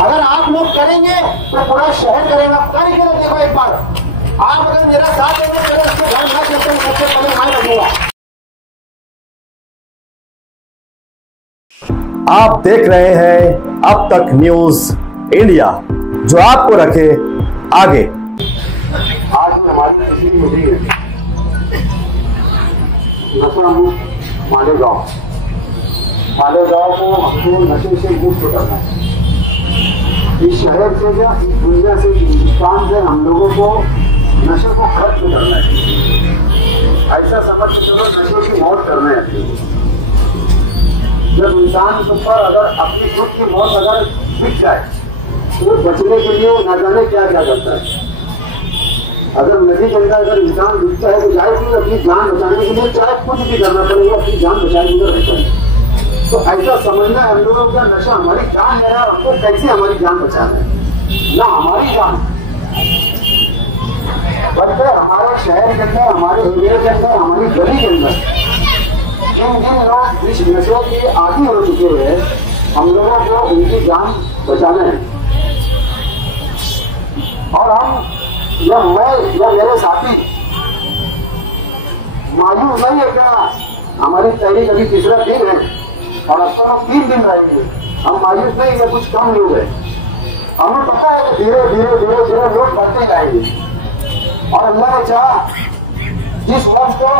अगर आप लोग करेंगे तो पूरा शहर करेगा। करके देखो एक बार, आप अगर मेरा साथ देंगे तो उसके घर ना चलते सबसे पहले मैं लगूंगा। आप देख रहे हैं अब तक न्यूज इंडिया, जो आपको रखे आगे। आज हमारी तस्वीर मिली है नशा मुक्त मालेगांव को हमको नशे से मुक्त करना है। इस शहर से या इस दुनिया से, हिंदुस्तान से हम लोगों को नशे को खत्म करना है। ऐसा समझ के चलो नशे की मौत करना है। जब इंसान के ऊपर अगर अपनी खुद की मौत अगर दिख जाए तो बचने के लिए न जाने क्या क्या करता है। अगर नदी के अंदर अगर इंसान डूबता है तो जाए कि अपनी जान बचाने के लिए चाहे कुछ भी करना पड़ेगा, अपनी जान बचाने के लिए रहता है। तो ऐसा समझना है हम लोगों का नशा हमारी जान ले रहा है, हमको कैसे हमारी जान बचाना है। ना हमारी जान बल्कि हमारे शहर के अंदर, हमारे एरिया के अंदर, हमारी गली के अंदर जिन लोग इस नशे के आदी हो चुके हैं, हम लोगों को उनकी जान बचाना है। और हम या मैं या मेरे साथी मायूस नहीं है क्या? हमारी तहरीक अभी तीसरा दिन है और अब तो हम 3 दिन रहेंगे। हम मायूस नहीं है, कुछ कम लोग हैं। हमें पता है कि धीरे धीरे धीरे धीरे लोग बढ़ते जाएंगे। और अल्लाह ने चाहा जिस वक्त को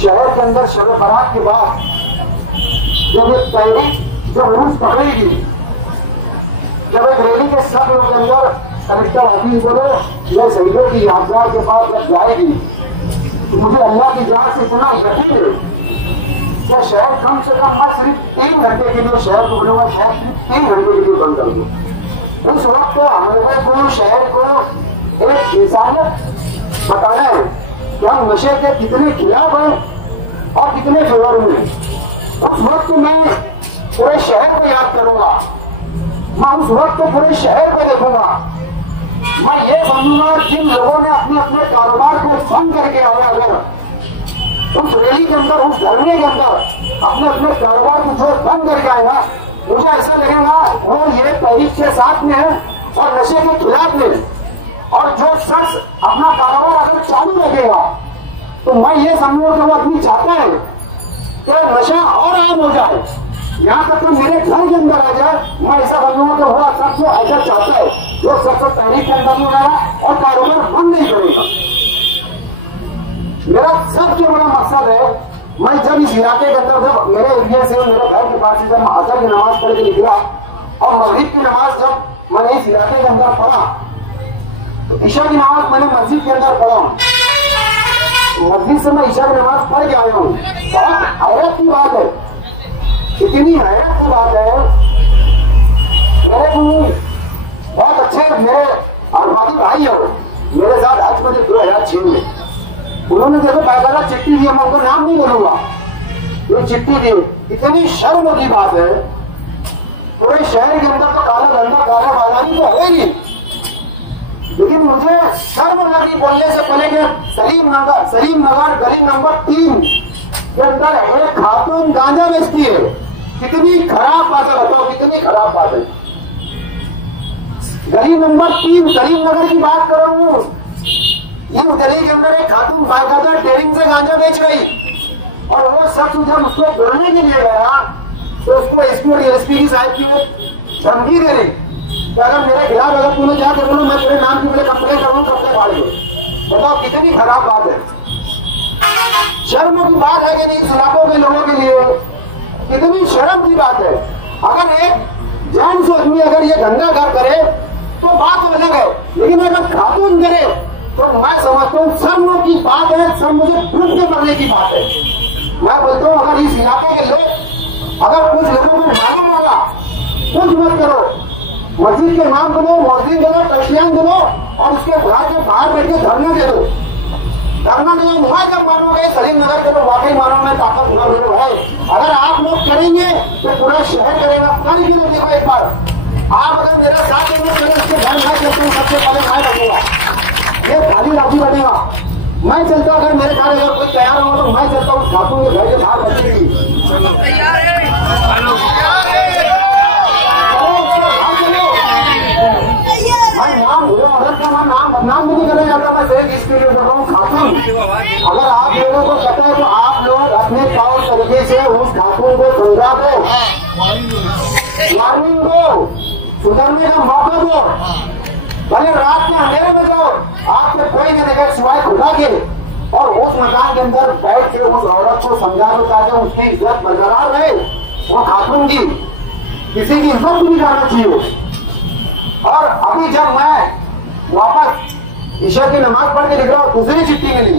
शहर के अंदर शब बारात के बाद जब एक तहरीक जो रूस पकड़ेगी, जब एक रैली के सब लोग के अंदर कलेक्टर ऑफिस बोलो या शहीदों की यादगार के पास जब जाएगी, तो मुझे अल्लाह की जान से इतना यकीन है कि शहर कम से कम मैं सिर्फ 3 घंटे के लिए शहर को बोलूंगा, शहर सिर्फ 3 घंटे के लिए बंद कर दूं। उस वक्त हमारे को शहर को एक इंसानियत बताना है कि हम नशे के कितने खिलाफ हैं और कितने फेवर में हैं। उस वक्त मैं पूरे शहर को याद करूंगा, मैं उस वक्त पूरे शहर को देखूंगा। मैं ये समझूंगा जिन लोगों ने अपने अपने कारोबार को बंद करके आया, अगर उस रैली के अंदर, उस धरने के अंदर अपने अपने कारोबार को जो बंद करके आएगा, मुझे ऐसा लगेगा वो ये तहरीक के साथ में है और नशे के खिलाफ में। और जो शख्स अपना कारोबार अगर चालू रखेगा तो मैं ये समझूंगा कि वो आदमी चाहता है कि नशा और आम हो जाए, यहाँ तक तो मेरे घर के अंदर आ जाए। मैं ऐसा समझूंगा कि वो शख्स ऐसा चाहता है जो शख्स तहरीक के अंदर नहीं रहेगा और कारोबार बंद नहीं करेगा। मेरा सबसे बड़ा मकसद है, मैं जब इस इलाके के अंदर, जब मेरे एरिया से, मेरे घर के पास से जब असर की नमाज पढ़ के निकला और मस्जिद की नमाज जब मैंने इस इलाके के अंदर पढ़ा, तो ईशा की नमाज मैंने मस्जिद के अंदर पढ़ा। मस्जिद से मैं ईशा की नमाज पढ़ के आया हूँ। बहुत हैरत की बात है, इतनी हैरत की बात है। मेरे को बहुत अच्छे मेरे अरबादी भाई हो, मेरे साथ हज में 2006 में उन्होंने देखो पैदा चिट्ठी दी, मैं उनका नाम नहीं बोलूंगा, ये चिट्ठी दी। इतनी शर्म की बात है, पूरे शहर के अंदर तो काला धंधा, काला बाजारी तो है ही, लेकिन मुझे शर्म लगी बोलने से पहले कि सलीम नगर गली नंबर 3 के अंदर एक खातून गांजा बेचती है। कितनी खराब बात है, बताओ कितनी खराब बात है। गली नंबर 3 सलीम नगर की बात कर रहा हूँ, ये गली के अंदर एक खातून बाकायदा टेरिंग से गांजा बेच रही, और वो शख्स जब उसको बोलने के लिए गया तो उसको एसपी और एसपी की साहब की धमकी दे रही कि अगर मेरे खिलाफ अगर तूने जाकर बोलो मैं तेरे नाम की मेरे कंप्लेन करूंगा, कपड़े फाड़ दो। बताओ कितनी खराब बात है। शर्म की बात है कि नहीं, इस इलाकों के लोगों के लिए कितनी शर्म की बात है। अगर एक जान से आदमी अगर ये धंधा घर करे तो बात अलग है, लेकिन अगर खातून करे तो मैं समझता हूँ शर्म की बात है, सब मुझे भूख के मरने की बात है। मैं बोलता हूँ अगर इस इलाके के लोग, अगर कुछ लोगों को मालूम होगा, कुछ मत करो, मस्जिद के नाम दो, मस्जिद दो, तशियान दो और उसके घर के बाहर बैठ के धरना दे दो। धरना दे दो, मैं जब मानूंगा सलीम नगर के लोग वाकई मानो मैं ताकत लोग है। अगर आप लोग करेंगे तो पूरा शहर करेगा। कल की लोग देखो एक बार, आप अगर मेरा साथ देंगे तो उसके घर में चलते हैं, सबसे पहले मैं लगूंगा, ये खाली राजी बनेगा। मैं चलता हूँ, अगर मेरे साथ अगर कोई तैयार होगा तो मैं चलता हूँ, खातून के घर के बाहर बचेगी। अगर आप लोगों को पता है तो आप लोग अपने तौर तरीके से उस खातून को समझा दो, वार्निंग दो, सुधरने का मौका दो। भले रात में अंधेरे में जाओ, आपसे कोई नहीं देखेगा सिवाय खुदा के, और उस मकान के अंदर बैठ के उस औरत को समझा दो ताकि उसकी इज्जत बरकरार रहे। वो खातून की किसी की इज्जत नहीं करना चाहिए। और अभी जब मैं वापस ईशा की नमाज पढ़ के लिख रहा हूँ, दूसरी चिट्ठी मिली,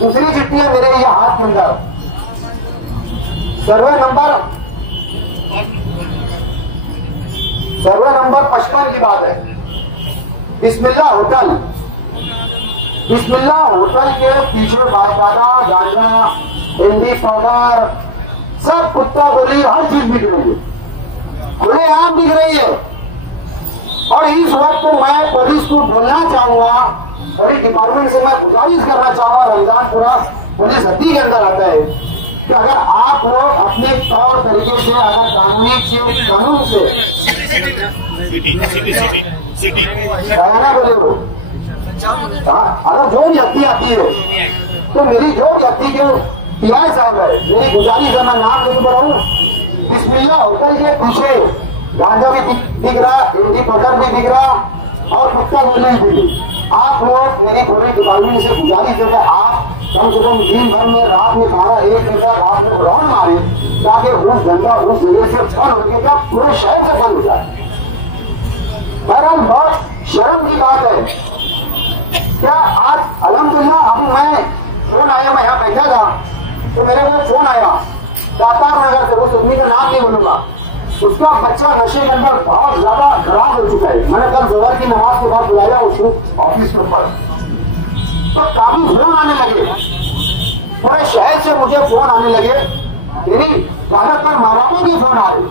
दूसरी चिट्ठी है मेरे ये हाथ के अंदर, सर्वे नंबर 55 की बात है। बिस्मिल्लाह होटल, बिस्मिल्लाह होटल के पीछे बाकायदा गांजा, हिंदी पाउडर, सब कुत्ता गोली हर चीज बिक रही है, खुलेआम बिक रही है। और इस वक्त तो मैं पुलिस को बोलना चाहूंगा, पुलिस डिपार्टमेंट से मैं गुजारिश करना चाहूंगा, रमजान पूरा पुलिस हद्दी के अंदर आता है कि अगर आप लोग अपने तौर तरीके से अगर कानून से बोले हो, अगर जो भी हत्ती आती है तो मेरी जो भी हत्ती के पीआई साहब है, मेरी गुजारिश है, मैं नाम लेके बोल रहा हूँ, बिस्मिल्लाह होटल के पीछे गांजा भी दिख रहा, हिंदी पकड़ भी दिख रहा और कुत्ता बोलने भी दिख। आप लोग मेरी पुलिस डिपार्टमेंट से गुजारिश देकर आप कम से कम दिन भर में रात में 12-1 घंटा आप लोग राउंड मारे ताकि उस गंदा उस जगह से बंद हो गया, पूरे शहर से बंद हो जाए। बहरहाल बहुत शर्म की बात है। क्या आज अल्हम्दुलिल्लाह अभी मैं फोन आया, मैं यहाँ बैठा था तो मेरे को फोन आया दातार नगर से, उस आदमी का नाम नहीं बोलूंगा, उसका बच्चा नशे के अंदर बहुत ज्यादा खराब हो चुका है। मैंने कल जोहर की नमाज के बाद बुलाया उसको ऑफिस के ऊपर, तो काफी फोन आने लगे, पूरे शहर से मुझे फोन आने लगे, मेरी आदत पर माँ बापों के फोन आ रहे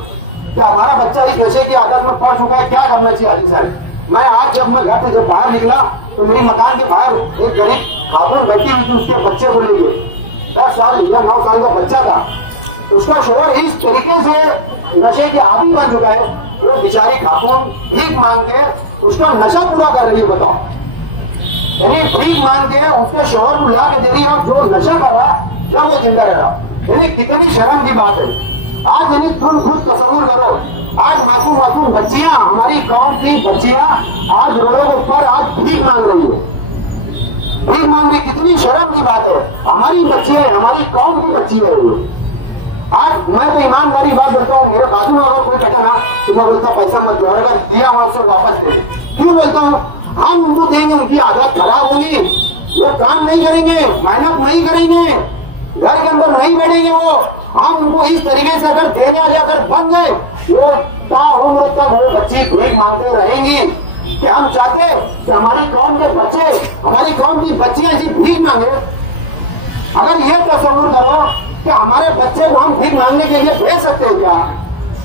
कि हमारा बच्चा इस नशे की आदत में पड़ चुका है, क्या करना चाहिए आदि साहब। मैं आज जब मैं घर से जब बाहर निकला तो मेरी मकान के बाहर एक गरीब खातून बैठी हुई थी, उसके बच्चे को लेके 10 साल या 9 साल का बच्चा था। उसका शोहर इस तरीके से नशे के आदी बन चुका है, वो बेचारी खातून भीख मांग के उसका नशा पूरा कर रही है। बताओ, यानी भीख मांग के उसके शोहर को ला के दे रही है, जो नशा कर रहा जब वो जिंदा रह रहा। यानी कितनी शर्म की बात है। आज यानी तुम खुद तस्वीर करो, आज मासूम बच्चियां, हमारी कौम की बच्चियां आज रोडों के ऊपर आज भीख मांग रही है, भीख मांग रही, कितनी शर्म की बात है। हमारी बच्ची है, हमारी कौम की बच्ची है। आज मैं तो ईमानदारी बात बोलता हूँ, मेरे बाजू में अगर कोई कहता ना तो मैं बोलता पैसा मत दो, अगर दिया वहां से वापस दे। क्यों बोलता हूँ? हम उनको देंगे, उनकी आदत खराब होगी, वो काम नहीं करेंगे, मेहनत नहीं करेंगे, घर के अंदर नहीं बैठेंगे वो। हम उनको इस तरीके से अगर देने आ जाकर बन गए, वो ताउम्र तक वो बच्ची भीख मांगते रहेंगी। कि हम चाहते कि हमारी कौम के बच्चे, हमारी कौम की बच्चियां ऐसी भीख मांगे। अगर ये तस्वीर करो कि हमारे बच्चे को हम भीख मांगने के लिए भेज सकते हैं क्या?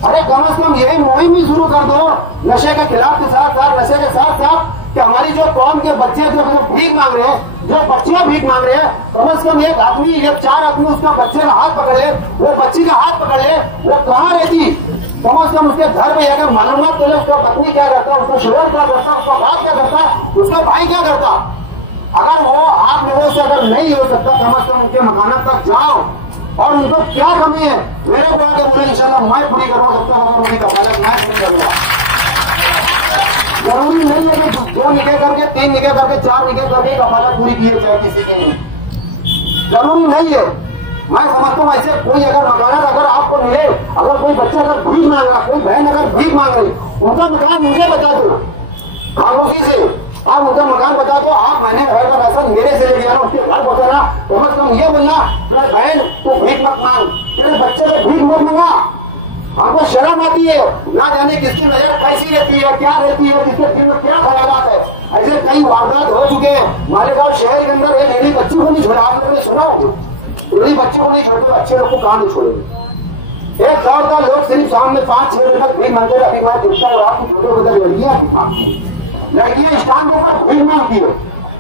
अरे कम से कम यही मुहिम भी शुरू कर दो नशे के खिलाफ के साथ साथ, नशे के साथ साथ कि हमारी जो कौम के बच्चे जो भीख मांग रहे हैं, जो बच्चियां भीख मांग रहे हैं, कम से कम एक आदमी या 4 आदमी उसका बच्चे का हाथ पकड़ ले, वो बच्ची का हाथ पकड़ ले, वो कहाँ रहती, कम से कम उसके घर में अगर मालूमात तो उसका पत्नी क्या करता, उसका शोहर क्या करता, उसका बाप क्या करता, उसका भाई क्या करता। अगर वो आप लोगों से अगर नहीं हो सकता, कम से कम उनके मकान तक जाओ और उनको क्या कमी है मेरे को आगे बोले, इंशाल्लाह मैं पूरी करूंगा। सकता हूँ उनकी कफालत मैं नहीं करूंगा। जरूरी नहीं है कि 2 निकाह करके 3 निकाह करके 4 निकाह करके कफालत पूरी की जाए किसी की, नहीं जरूरी नहीं है। मैं समझता हूँ ऐसे कोई अगर मकान अगर आपको मिले, अगर कोई बच्चा अगर भीख मांग रहा, कोई बहन अगर भीख मांग रही, उनका मकान मुझे बता दो खामोशी से, आप उनका मकान बता दो, आप मैंने घर का राशन मेरे से ले लिया ना, उसके घर पहुंचाना, कम से कम ये बोलना बहन तो भीख मत मांग, तेरे बच्चे को भीख मत मांगा। आपको शर्म आती है, ना जाने किसकी नजर कैसी रहती है, क्या रहती है, किसके दिल में क्या ख्यालात है। ऐसे कई वारदात हो चुके हैं मालेगांव शहर के अंदर। एक लेडी बच्ची को नहीं छोड़ा, आप लोगों ने सुना होगा, लेडी बच्ची को नहीं छोड़ते, अच्छे लोग को कहाँ नहीं छोड़ेंगे। एक दौर का लोग सिर्फ शाम में 5-6 बजे तक भीख मांगते रहे। अभी मैं देखता हूँ आपकी छोटे बदल लड़कियां स्टान के ऊपर भीड़ मांगती है।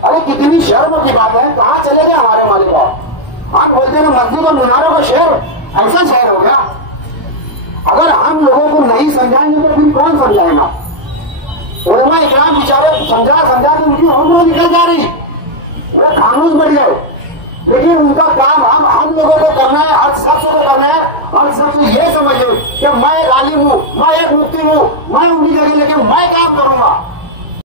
अरे कितनी शर्म की बात है, कहाँ चले गए हमारे मालिक। आप बोलते हैं मस्जिद और मीनारों का शहर ऐसा शहर हो गया। अगर हम लोगों को नहीं समझाएंगे तो फिर कौन समझाएगा? उलमा इकराम बेचारे समझा के उनकी उम्र निकल जा रही, वो कानून बन गए, लेकिन उनका काम हम लोगों को करना है, हर शख्स को करना है। हर शख्स ये समझे कि मैं एक आलिम हूँ, मैं एक मुफ्ती हूँ, मैं उन्हीं जगह लेके मैं काम करूंगा।